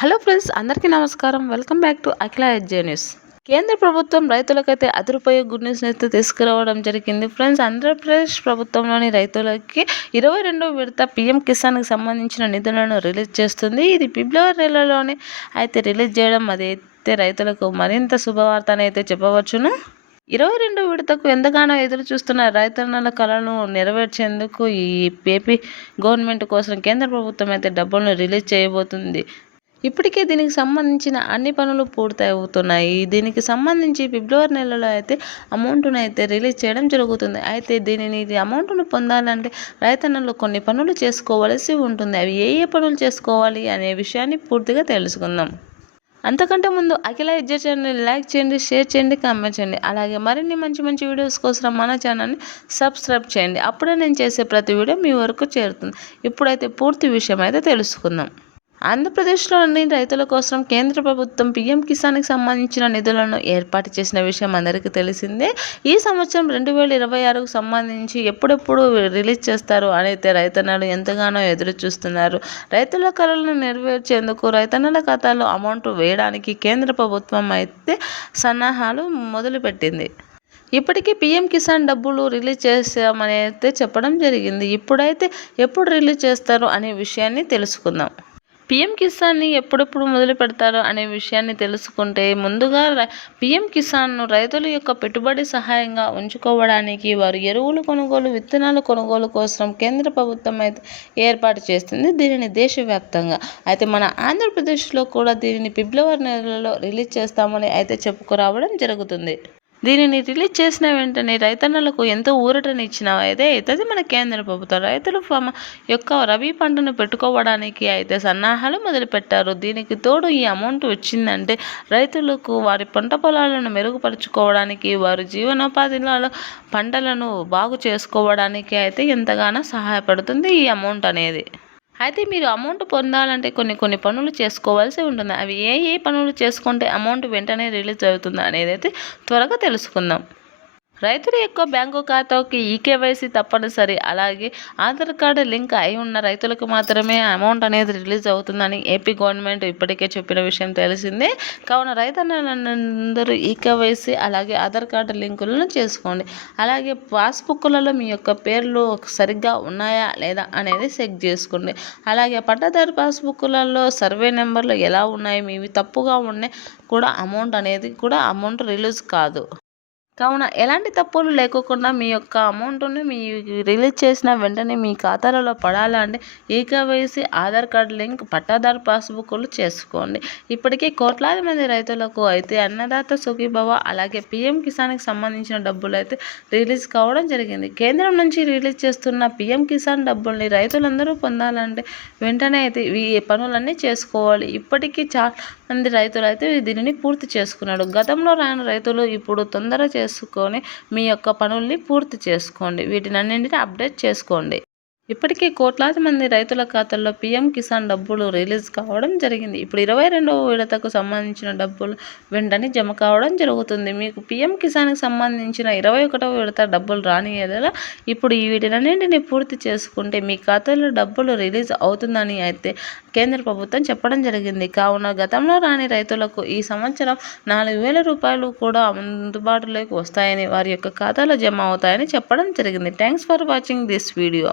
Hello friends అందరికీ నమస్కారం. Welcome back to Akhila ఎడ్జే న్యూస్. కేంద్ర ప్రభుత్వం రైతులకైతే అదిరిపోయే గుడ్ న్యూస్ అయితే తీసుకురావడం జరిగింది. ఫ్రెండ్స్ ఆంధ్రప్రదేశ్ ప్రభుత్వంలోని రైతులకి ఇరవై రెండో విడత పిఎం కిసాన్కి సంబంధించిన నిధులను రిలీజ్ చేస్తుంది. ఇది ఫిబ్రవరి నెలలోనే అయితే రిలీజ్ చేయడం అదైతే రైతులకు మరింత శుభవార్త అయితే చెప్పవచ్చును. ఇరవై రెండు విడతకు ఎంతగానో ఎదురు చూస్తున్న రైతన్నల కళను నెరవేర్చేందుకు ఈ ఏపీ గవర్నమెంట్ కోసం కేంద్ర ప్రభుత్వం అయితే డబ్బులను రిలీజ్ చేయబోతుంది. ఇప్పటికే దీనికి సంబంధించిన అన్ని పనులు పూర్తి అవుతున్నాయి దీనికి సంబంధించి ఫిబ్రవరి నెలలో అయితే అమౌంట్ను అయితే రిలీజ్ చేయడం జరుగుతుంది. అయితే దీనిని ఇది అమౌంట్ను పొందాలంటే రైతన్నలు కొన్ని పనులు చేసుకోవలసి ఉంటుంది. అవి ఏ ఏ పనులు చేసుకోవాలి అనే విషయాన్ని పూర్తిగా తెలుసుకుందాం. అంతకంటే ముందు అఖిల విద్య ఛానల్ లైక్ చేయండి షేర్ చేయండి కామెంట్ చేయండి. అలాగే మరిన్ని మంచి మంచి వీడియోస్ కోసం మన ఛానల్ని సబ్స్క్రైబ్ చేయండి. అప్పుడే నేను చేసే ప్రతి వీడియో మీ వరకు చేరుతుంది. ఇప్పుడైతే పూర్తి విషయం అయితే తెలుసుకుందాం. ఆంధ్రప్రదేశ్లోని రైతుల కోసం కేంద్ర ప్రభుత్వం పీఎం కిసాన్కి సంబంధించిన నిధులను ఏర్పాటు చేసిన విషయం అందరికీ తెలిసిందే. ఈ సంవత్సరం రెండు వేల ఇరవై ఆరుకు సంబంధించి ఎప్పుడెప్పుడు రిలీజ్ చేస్తారు అనేది రైతన్నలు ఎంతగానో ఎదురు చూస్తున్నారు రైతుల కళలను నెరవేర్చేందుకు రైతన్నల ఖాతాలో అమౌంట్ వేయడానికి కేంద్ర ప్రభుత్వం అయితే సన్నాహాలు మొదలుపెట్టింది. ఇప్పటికే పీఎం కిసాన్ డబ్బులు రిలీజ్ చేసామని అయితే చెప్పడం జరిగింది. ఇప్పుడైతే ఎప్పుడు రిలీజ్ చేస్తారు అనే విషయాన్ని తెలుసుకుందాం. పిఎం కిసాన్ని ఎప్పుడెప్పుడు మొదలు పెడతారు అనే విషయాన్ని తెలుసుకుంటే ముందుగా పిఎం కిసాన్ను రైతుల యొక్క పెట్టుబడి సహాయంగా ఉంచుకోవడానికి వారు ఎరువులు కొనుగోలు విత్తనాల కొనుగోలు కోసం కేంద్ర ప్రభుత్వం అయితే ఏర్పాటు చేస్తుంది దీనిని దేశవ్యాప్తంగా. అయితే మన ఆంధ్రప్రదేశ్లో కూడా దీనిని ఫిబ్రవరి నెలలో రిలీజ్ చేస్తామని అయితే చెప్పుకురావడం జరుగుతుంది. దీనిని రిలీజ్ చేసిన వెంటనే రైతన్నలకు ఎంతో ఊరటనిచ్చిన అయితే అవుతుంది మన కేంద్ర ప్రభుత్వం. రైతులు యొక్క రబీ పంటను పెట్టుకోవడానికి అయితే సన్నాహాలు మొదలుపెట్టారు. దీనికి తోడు ఈ అమౌంట్ వచ్చిందంటే రైతులకు వారి పంట పొలాలను మెరుగుపరుచుకోవడానికి వారి జీవనోపాధిలో పంటలను బాగు చేసుకోవడానికి అయితే ఎంతగానో సహాయపడుతుంది ఈ అమౌంట్ అనేది. అయితే మీరు అమౌంట్ పొందాలంటే కొన్ని కొన్ని పనులు చేసుకోవాల్సి ఉంటుంది. అవి ఏ ఏ పనులు చేసుకుంటే అమౌంట్ వెంటనే రిలీజ్ అవుతుంది అనేది అయితే త్వరగా తెలుసుకుందాం. రైతుల యొక్క బ్యాంకు ఖాతాకి ఈకేవైసీ తప్పనిసరి. అలాగే ఆధార్ కార్డు లింక్ అయి ఉన్న రైతులకు మాత్రమే అమౌంట్ అనేది రిలీజ్ అవుతుందని ఏపీ గవర్నమెంట్ ఇప్పటికే చెప్పిన విషయం తెలిసిందే. కావున రైతన్నలందరూ ఈకేవైసీ అలాగే ఆధార్ కార్డు లింకులను చేసుకోండి. అలాగే పాస్బుక్లలో మీ యొక్క పేర్లు సరిగ్గా ఉన్నాయా లేదా అనేది చెక్ చేసుకోండి. అలాగే పట్టదారు పాస్బుక్లలో సర్వే నెంబర్లు ఎలా ఉన్నాయి మీవి తప్పుగా ఉన్నాయి కూడా అమౌంట్ అనేది కూడా అమౌంట్ రిలీజ్ కాదు. కావున ఎలాంటి తప్పులు లేకోకుండా మీ యొక్క అమౌంట్ని మీ రిలీజ్ చేసిన వెంటనే మీ ఖాతాలలో పడాలంటే ఈకేవైసీ ఆధార్ కార్డు లింక్ పట్టాదారు పాస్బుక్లు చేసుకోండి. ఇప్పటికే కోట్లాది మంది రైతులకు అయితే అన్నదాత సుఖీభవ అలాగే పిఎం కిసాన్కి సంబంధించిన డబ్బులు అయితే రిలీజ్ కావడం జరిగింది. కేంద్రం నుంచి రిలీజ్ చేస్తున్న పిఎం కిసాన్ డబ్బుల్ని రైతులందరూ పొందాలంటే వెంటనే అయితే ఈ పనులన్నీ చేసుకోవాలి. ఇప్పటికీ చాలా మంది రైతులు అయితే దీనిని పూర్తి చేసుకున్నాడు గతంలో రాని రైతులు ఇప్పుడు తొందర చేసుకొని మీ యొక్క పనుల్ని పూర్తి చేసుకోండి. వీటినన్నింటినీ అప్డేట్ చేసుకోండి. ఇప్పటికే కోట్లాది మంది రైతుల ఖాతాల్లో పీఎం కిసాన్ డబ్బులు రిలీజ్ కావడం జరిగింది. ఇప్పుడు ఇరవై రెండవ విడతకు సంబంధించిన డబ్బులు వెంటనే జమ కావడం జరుగుతుంది. మీకు పీఎం కిసాన్కి సంబంధించిన ఇరవై ఒకటవ విడత డబ్బులు రాని ఏదైనా ఇప్పుడు ఈ వీటినన్నింటినీ పూర్తి చేసుకుంటే మీ ఖాతాలో డబ్బులు రిలీజ్ అవుతుందని అయితే కేంద్ర ప్రభుత్వం చెప్పడం జరిగింది. కావున గతంలో రాని రైతులకు ఈ సంవత్సరం నాలుగు వేల రూపాయలు కూడా అందుబాటులోకి వస్తాయని వారి యొక్క ఖాతాలో జమ అవుతాయని చెప్పడం జరిగింది. Thanks for watching this video.